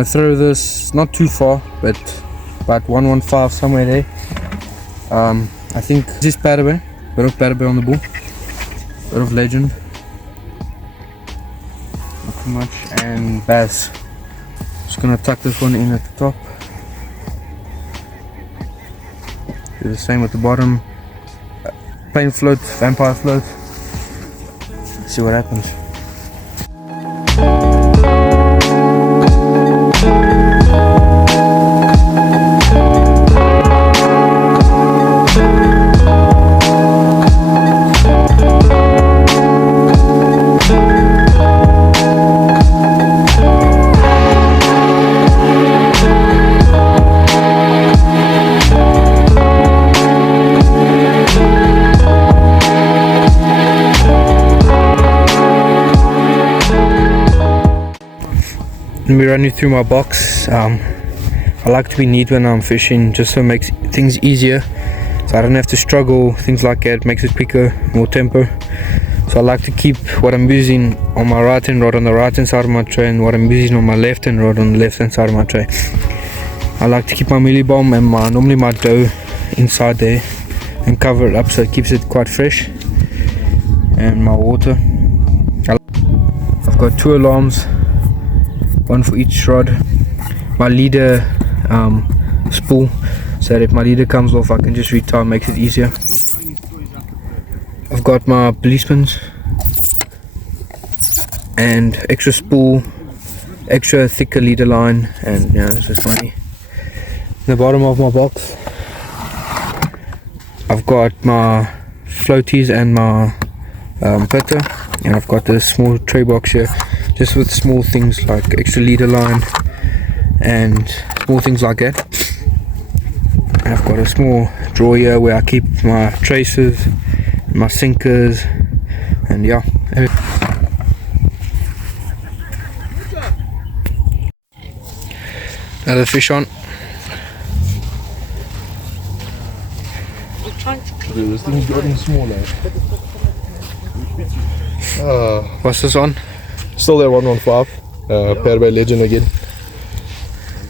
going to throw this not too far, but about 115 somewhere there. I think this is Parabe, bit of Parabe on the ball, bit of Legend, not too much, and Bass. Just going to tuck this one in at the top. Do the same with the bottom. Plain float, vampire float. See what happens. Let me run you through my box. I like to be neat when I'm fishing, just so it makes things easier, so I don't have to struggle, things like that. It makes it quicker, more tempo. So I like to keep what I'm using on my right hand rod on the right hand side of my tray, and what I'm using on my left hand rod on the left hand side of my tray. I like to keep my mealy bomb and normally my dough inside there and cover it up so it keeps it quite fresh. And my water. I've got 2 alarms, one for each rod. My leader spool, so that if my leader comes off I can just retie, makes it easier. I've got my policeman's and extra spool, extra thicker leader line, and yeah, it's just funny. The bottom of my box I've got my floaties and my putter, and I've got this small tray box here just with small things like extra leader line and small things like that. And I've got a small drawer here where I keep my traces, my sinkers, and yeah. Another fish on. Dude, this thing's getting smaller. What's this on? Still there, 115. Parabe Legend again.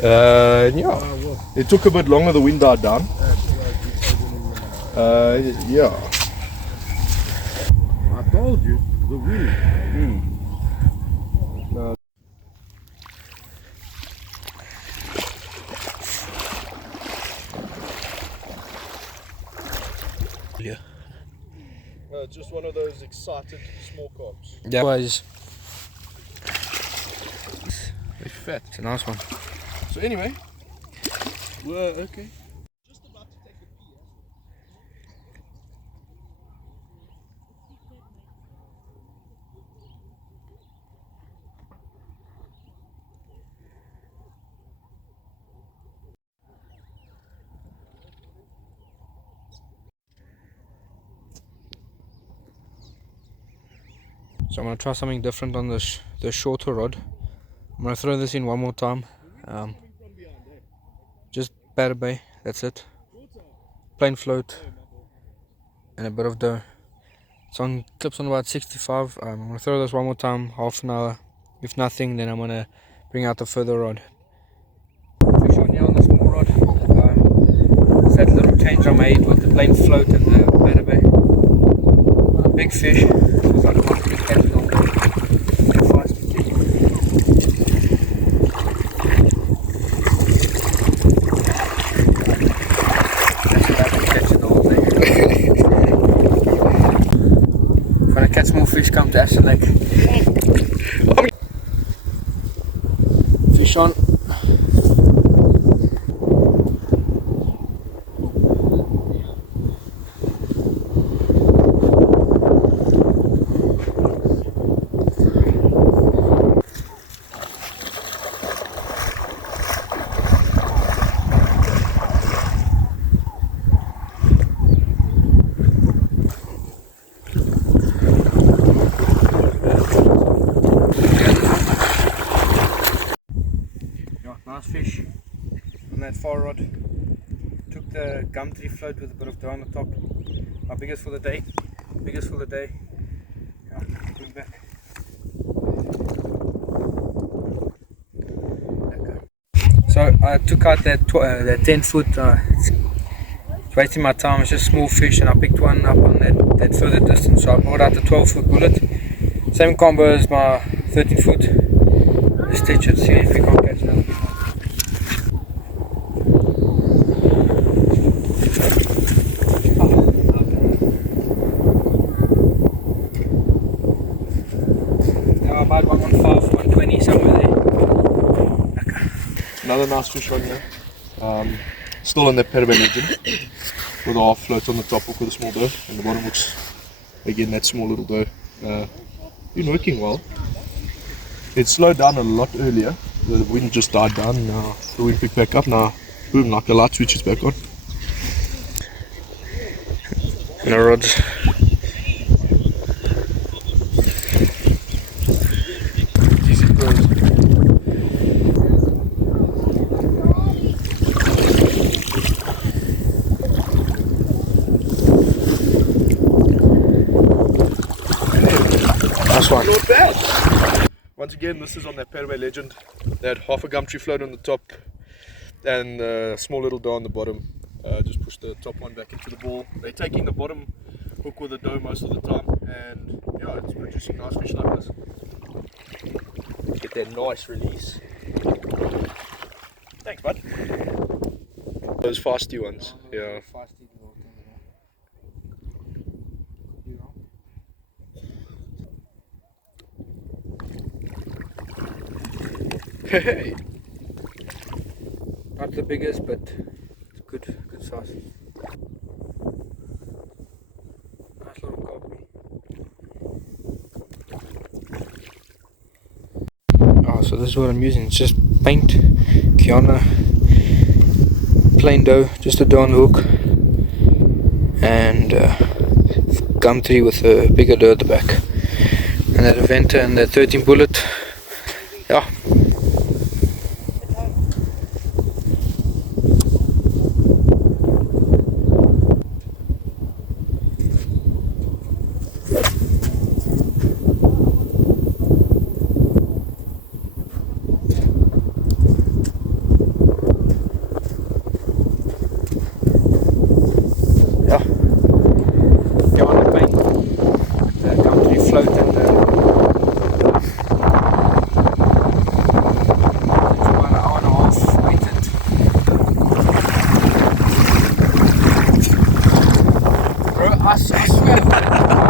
Yeah, it took a bit longer, the wind died down. Yeah. I told you, the wind. Yeah. Just one of those excited small carps. That was They're fat. it's a nice one. So anyway, we're okay. So I'm going to try something different on the shorter rod. I'm going to throw this in one more time. Just Parabe, that's it. Plain float and a bit of dough. It's on clips on about 65. I'm going to throw this one more time, half an hour. If nothing, then I'm going to bring out the further rod. Fish on here on the small rod. It's that little change I made with the plain float and the Parabe. Big fish. It's like 1 to catch it all day. Fast to kill. Catch it all day. If I catch more fish, come to Aston Lake. Fish on. Nice fish on that far rod. Took the gumtree float with a bit of dough on the top. My biggest for the day. Biggest for the day. Yeah, bring back. Okay. So I took out that 10 foot, it's wasting my time, it's just small fish, and I picked one up on that further distance, so I brought out the 12 foot bullet. Same combo as my 13 foot. Let's stitch it, see if we can't catch another big one. I might want 120 somewhere there. Another nice fish on here. Still on that Peruvian legend with a half float on the top hook with a small dough, and the bottom hook's again that small little dough. Been working well. It slowed down a lot earlier. The wind just died down. Now the wind picked back up. Now, boom! Like the light switch is back on. No rods. Nice one. Not bad. Once again, this is on that Peruvian legend. They had half a gumtree float on the top and a small little dough on the bottom. Just push the top one back into the ball. They're taking the bottom hook with the dough most of the time, and yeah, it's producing nice fish like this. Get that nice release. Thanks, bud. Those fasty ones, yeah. Hey. Not the biggest, but it's good size. Nice little carp. Oh, so this is what I'm using. It's just paint, Kiana, plain dough, just a dough on the hook, and gumtree with a bigger dough at the back, and that Aventa and that 13 bullet. Yeah. I swear.